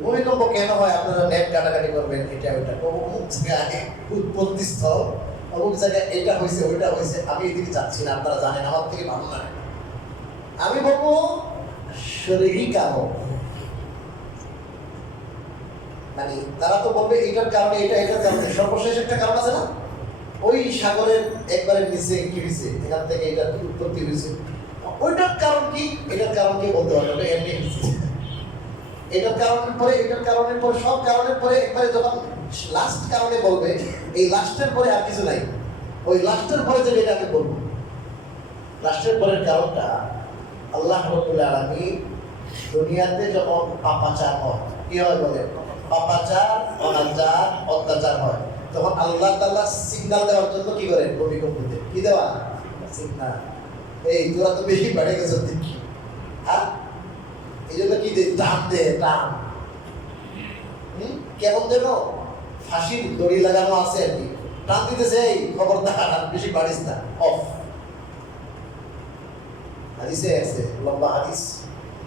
ভূমিকম্প কেন হয় আপনারা নেট কাটাকাটি করবেন, এটা ওইটা অমুক জায়গায় উৎপত্তি স্থল, অমুক জায়গায় এটা হয়েছে ওইটা হয়েছে। আমি এদিকে যাচ্ছি না, আপনারা জানেন, আমার থেকে ভালো জানেন। আমি বলবো শরীরী কারণ, মানে তারা তো বলবে এটার কারণে এটা, এটার কারণে। সর্বশেষ একটা কারণ আছে না, ওই সাগরের একবারে নিচে কি হয়েছে, এখান থেকে এটা উৎপত্তি হয়েছে, ওইটার কারণ কি, এটার কারণ কি বলতে পারবে, এমনি হয়েছে। এটার কারণের পরে, এটার কারণের পরে, সব কারণের পরে একবারে যখন লাস্ট কারণে বলবে, এই লাস্টের পরে আর কিছু নাই, ওই লাস্টের পরে যেটা এটা আমি বলবো। লাস্টের পরের কারণটা আল্লাহ রাব্বুল আলামিন দুনিয়াতে যখন পাপাচার হয়, কি হয় বলে, পাপাচার, অনাচার, অত্যাচার হয়, তখন আল্লাহ তাআলা সিগন্যাল দেওয়ার জন্য কি করেন, ভূমিকম্প দেন। কি দেওয়া সিগন্যাল, এই তোরা তো বেশি বেড়ে গেছো দেখি, হ্যাঁ, এই জন্য কি দে, টান দে, টান। কেমন যেন ফাঁসির দড়ি লাগানো আছে আর কি, টান দিতেছে, এই খবরদার আর বেশি বাড়িস না, অফ। হাদিসে আছে, লম্বা হাদিস,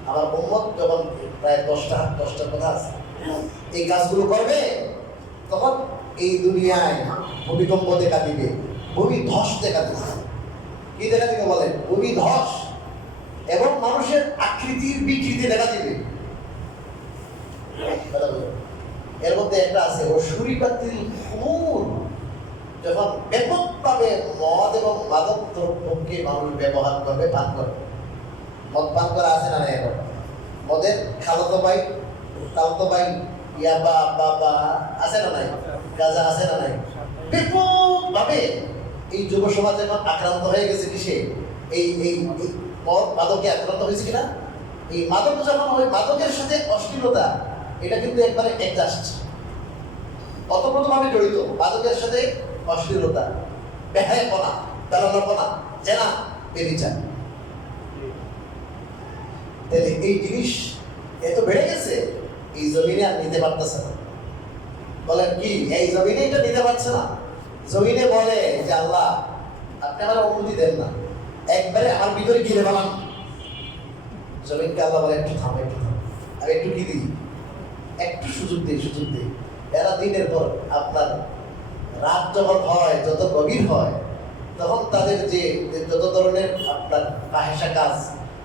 আমার উম্মত যখন প্রায় 10টা কথা আছে, এই কাজগুলো করবে, তখন এই দুনিয়ায় ভূমিকম্প দেখা দিবে, ভূমি ধস দেখা দিবে। কি দেখা দিবে বলেন, ভূমি ধস, এবং মানুষের আকৃতির বিকৃতি দেখা দিবে। এর মধ্যে একটা আছে, ও সুরিপাতিল খুমুর, যখন ব্যাপকভাবে মদ এবং মাদক দ্রব্যকে মানুষ ব্যবহার করবে, পান করবে। মদ পান করা আছে না, এখন মদের খালাতো ভাই, তালতো ভাই, ইয়াবা, বাবা আছে না নাই, গাঁজা আছে না নাই, ব্যাপকভাবে এই যুব সমাজ এখন আক্রান্ত হয়ে গেছে। কিসে, এই এই মদ মাদকে আক্রান্ত হয়েছে কিনা। এই মাদক যখন হয়, মাদকের সাথে অশ্লীলতা, এটা কিন্তু একবারে অ্যাডজাস্ট, অতপ্রতভাবে জড়িত। মাদকের সাথে অশ্লীলতা, বেহায়াপনা, দালালপনা, জেনা, বেবিচার। তাহলে এই জিনিস এত বেড়ে গেছে, এই জমিনে আর নিতে পারতেছে না। বলেন কি, এই জমিনে এটা নিতে পারছে না। জমিনে বলে যে আল্লাহ আপনি আমার অনুমতি দেন না, একবারে আমার ভিতরে গিরে বানান। জমিনকে আল্লাহ বলে একটু থাম, একটু থাম, আমি একটু কি দিই, একটু সুযোগ দিই, সুযোগ দিই। এরা দিনের পর আপনার রাত যখন হয়, যত গভীর হয়, তখন তাদের যে যত ধরনের আপনার ফাহেসা কাজ,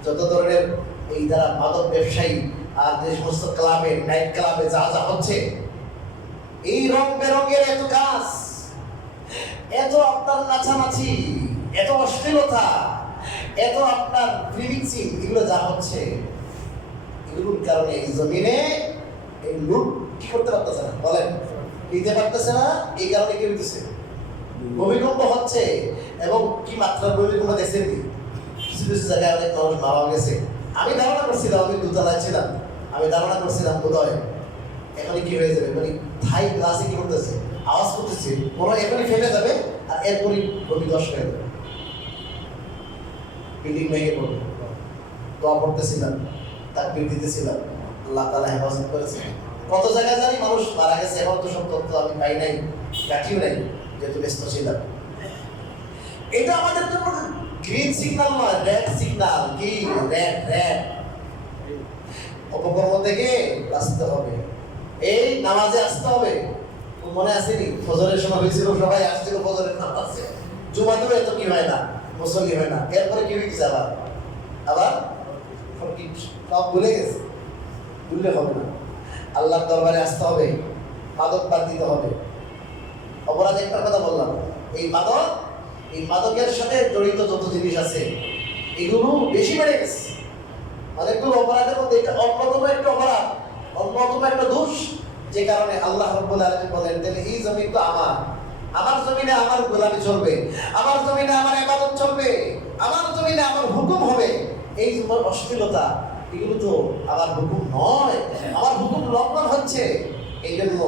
যত ধরনের এই যারা মাদক ব্যবসায়ী আর যে সমস্ত ক্লাবে, নাইট ক্লাবে যা যা হচ্ছে, এই রং বেরঙের এত কাজ, এত আপনার নাচানাচি, এত অশ্লীলতা, এত আপনার প্রিমিক্সিং, এগুলো যা হচ্ছে, এগুলোর কারণে এই জমিনে এই লুট কি করতে পারতেছে না, বলেন নিতে পারতেছে না। এই কারণে কি হইতেছে, ভূমিকম্প হচ্ছে। এবং কি মাত্রার ভূমিকম্প দেখছেন কি, কিছু কিছু জায়গায় অনেক মানুষ মারা গেছে। আমি ধারণা করছিলাম, আমি দোতলায় ছিলাম, আমি ধারণা করছিলাম বোধহয় এখনই কি হয়ে যাবে, মানে থাই গ্লাসে কি করতেছে, আওয়াজ করতেছে, মনে হয় এখনই ফেটে যাবে, আর এরপরই ভূমিধস হয়ে যাবে, বিল্ডিং ভেঙে পড়বে। দোয়া পড়তেছিলাম, তাকবীর দিতেছিলাম, আল্লাহ তাআলা হেফাজত করেছে। কত জায়গায় জানি মানুষ মারা গেছে, এখন তো সব তথ্য আমি পাই নাই, কাটিও নাই, যেহেতু ব্যস্ত ছিলাম। এটা আমাদের জন্য গ্রিন সিগন্যাল নয়, রেড সিগন্যাল। কি রেড, রেড। অপকর্ম থেকে বাঁচতে হবে, এই নামাজে আসতে হবে। মনে আসেনি ফজরের সময় হয়েছিল, সবাই আসছিল ফজরের নামাজে, জুমাতেও এত কি হয় না, মুসল্লি হয় না। এরপরে কি হয়েছে, আবার আবার সব ভুলে গেছে। ভুললে হবে না, আল্লাহর দরবারে আসতে হবে, মাদক বাদ দিতে হবে। অপরাধ একটা কথা বললাম, এই মাদক, এই মাদকের সাথে জড়িত যত জিনিস আছে, এগুলো বেশি বেড়ে গেছে। অনেকগুলো অপরাধের মধ্যে এটা অন্যতম একটা অপরাধ, অন্যতম একটা দোষ, যে কারণে আল্লাহ রাব্বুল আলামিন বলেন, তাহলে এই জমিন তো আমার, আমার জমিনে আমার গোলামি চলবে, আমার জমিনে আমার ইবাদত চলবে, আমার জমিনে আমার হুকুম হবে। এই যে অশ্লীলতা, এগুলো তো আমার হুকুম নয়, আমার হুকুম লঙ্ঘন হচ্ছে। এই জন্য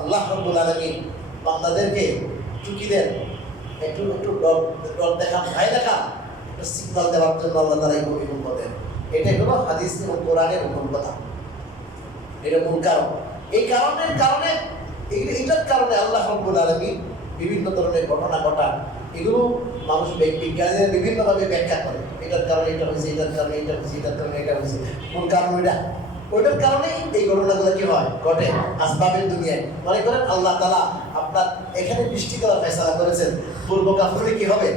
আল্লাহ রাব্বুল আলামিন বান্দাদেরকে চুকি দেন, একটু একটু ডর দেখান, ভয় দেখান, একটা সিগন্যাল দেওয়ার জন্য আল্লাহ তাআলা এই ভূমিকম্প দেন। এটাই হলো হাদিস এবং কোরআনের মূল কথা, এটা মূল কারণ। এই কারণের কারণে, এটার কারণে আল্লাহ রাব্বুল আলামিন বিভিন্ন ধরনের ঘটনা ঘটান। এগুলো মানুষ বিজ্ঞানীরা বিভিন্নভাবে ব্যাখ্যা করে, এটার কারণে এটা হয়েছে, এটার কারণে এটা হয়েছে, এটার কারণে এটা হয়েছে। মূল কারণ এটা ওইটার কারণে এই ঘটনাগুলো কি হয় ঘটে আসবাবের দুনিয়ায়। মনে করেন আল্লাহ তাআলা আপনার এখানে বৃষ্টি দেওয়ার ফয়সালা করেছেন, পূর্ব কাফরে কি হবে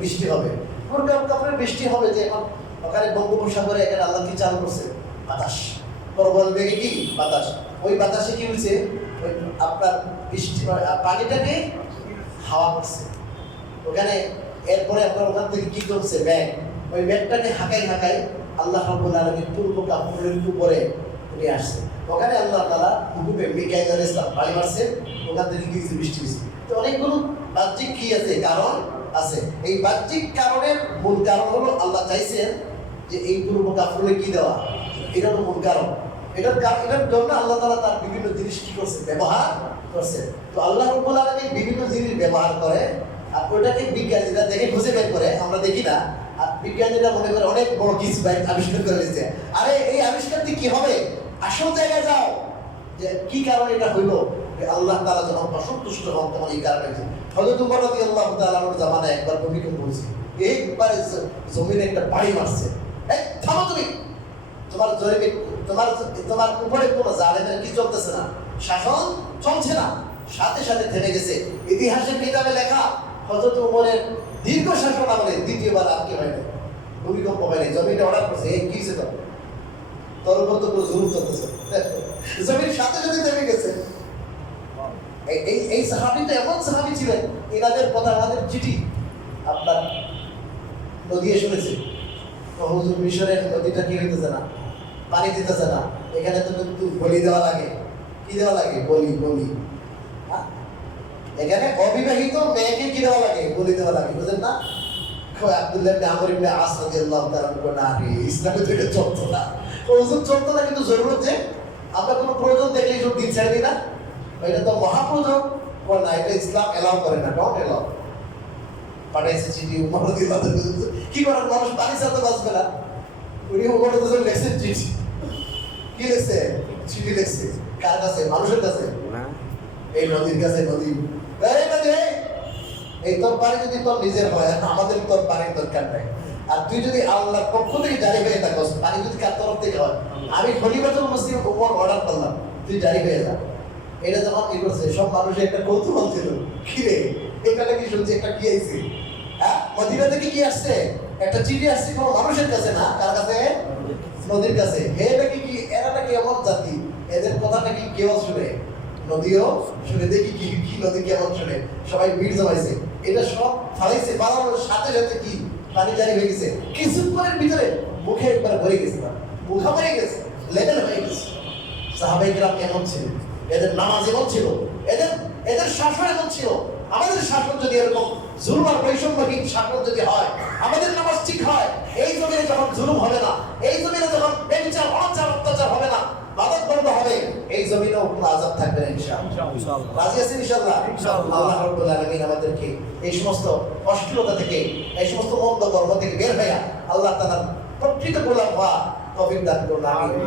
বৃষ্টি হবে, পূর্ব কাফরে বৃষ্টি হবে, যে এখন ওখানে বঙ্গোপসাগরে এখানে আল্লাহ কি চালু করছে বাতাস, প্রবল বেগে কি বাতাস, ওই বাতাসে কি হয়েছে ওই আপনার বৃষ্টি পানিটাকে হাওয়া করছে ওখানে, এরপরে আপনার ওখান থেকে কি করছে ব্যাগ, ওই ব্যাগটাকে হাঁকাই হাঁকাই আল্লাহ রাব্বুল আলামিন পূর্ব কাফরের উপরে নিয়ে আসছে। ওখানে আল্লাহ তাআলা হুকুমে মিকাইল আলাইহিস সালাম পানি মারছে, ওখান থেকে কি বৃষ্টি হয়েছে। তো অনেকগুলো বাহ্যিক কি আছে কারণ আছে। এই বাহ্যিক কারণের মূল কারণ হলো আল্লাহ চাইছেন যে এই পূর্ব কাফরে কি দেওয়া, এটা হলো মূল কারণ। এটার জন্য আল্লাহ তাআলা তার বিভিন্ন জিনিস কি করছে ব্যবহার করছে। তো আল্লাহ রাব্বুল আলামিন বিভিন্ন জিনিস ব্যবহার করে, আর ওটাকে বিজ্ঞানীরা দেখে খুঁজে বের করে, আমরা দেখি না। আর বিজ্ঞানীরা মনে করে অনেক বড় কিছু আবিষ্কার করে দিচ্ছে, আরে এই আবিষ্কারটি কি হবে, আসল জায়গায় যাও যে কি কারণে এটা হইলো। আল্লাহ তাআলা যখন অসন্তুষ্ট হন তখন এই কারণে হযরত উমর রাদিয়াল্লাহু তাআলার জামানায় একবার ভূমিকম্প হয়েছে, একবারে জমিনে একটা বাড়ি মারছে, এই থামো তুমি, তোমার জরিপে তোমার উপরে কোনো জালেমের কি চলতেছে না, শাসন চলছে না, সাথে সাথে থেমে গেছে। ইতিহাসের কিতাবে লেখা হযরত উমরের দীর্ঘ শাসন আমলে দ্বিতীয়বার আর কি হয় না, ভূমিকম্প হয় না, জমিটা অর্ডার করছে, এই কি হয়েছে তোর উপর তো পুরো জুলুম চলতেছে, জমির সাথে সাথে থেমে গেছে। এই সাহাবী তো এমন সাহাবী ছিলেন, এনাদের কথা আমাদের চিঠি আপনার নদী শুনেছে, হুজুর মিশরের নদীটা কি হইতেছে না, পানি দিতেছে না, এখানে তো কিন্তু বলি দেওয়া লাগে, কি দেওয়া লাগে বলি, এখানে অবিবাহিত মেয়েকে কি দেওয়া লাগে বলি দেওয়া লাগে, বুঝলেন না। আব্দুল্লাহ ইবনে আমর ইবনে আস রাদিয়াল্লাহু তাআলা না, ইসলামে তো এটা চলতো না, হুজুর চলতো না, কিন্তু জরুরত যে আমরা কোনো প্রয়োজন দেখলেই সব দিন ছেড়ে দিই না, এটা তো মহাপ্রয়োজন না, এটা ইসলাম এলাও করে না, ডন্ট এলাও। পাঠাইছে চিঠি উমর রাদিয়াল্লাহু তাআলা, কি করার মানুষ পানি ছাড়া বাঁচবে না, উনি উমর রাদিয়াল্লাহু তাআলা লেখছেন চিঠি, কি লিখছে চিঠি লিখছে কার কাছে, মানুষের কাছে না, এই নদীর কাছে। নদী এই তোর পানি যদি তোর নিজের হয়, আমাদের তোর পানির দরকার নাই, আর তুই যদি আল্লাহর পক্ষ থেকে জারি হয়ে থাকস, পানি যদি কার তরফ থেকে হয়, আমি খলিফাতুল মুসলিম উপর অর্ডার করলাম তুই জারি হয়ে যা। এটা যখন কি করছে, সব মানুষের একটা কৌতূহল ছিল, কি রে এখানে কি শুনছি, একটা কি আইছে, হ্যাঁ মদিনা থেকে কি আসছে, একটা চিঠি আসছে কোনো মানুষের কাছে না, কার কাছে, নদীর কাছে। এটা কি এরা নাকি এমন জাতি, এদের কথা নাকি কেউ শুনে, নদীও শুনে, দেখি কি কি নদী কেমন শুনে, সবাই ভিড় জমাইছে, এটা সব ফালাইছে, বানানোর সাথে সাথে কি পানি জারি হয়ে গেছে, কিছুক্ষণের ভিতরে মুখে একবার ভরে গেছে, মুখা ভরে গেছে, লেভেল হয়ে গেছে। সাহাবায়ে কেরাম এমন ছিল, এদের নামাজ এমন ছিল, এদের শাসন এমন ছিল। আমাদের শাসন যদি এরকম জুলুম আর বৈষম্যহীন শাসন যদি হয়, আমাদের নামাজ ঠিক হয়, এই জমিনে যখন জুলুম হবে না, এই জমিনে যখন বেবিচার অনাচার অত্যাচার হবে না, মাদক বন্ধ হবে, এই জমিনেও কোনো আযাব থাকবে না ইনশাআল্লাহ। রাজি আছেন ইনশাআল্লাহ? আল্লাহ রাব্বুল আলামিন আমাদেরকে এই সমস্ত অশ্লীলতা থেকে, এই সমস্ত মন্দ কর্ম থেকে বের হয়ে আল্লাহ তাআলার প্রকৃত গোলাম হওয়া তৌফিক দান করুন। আমিন।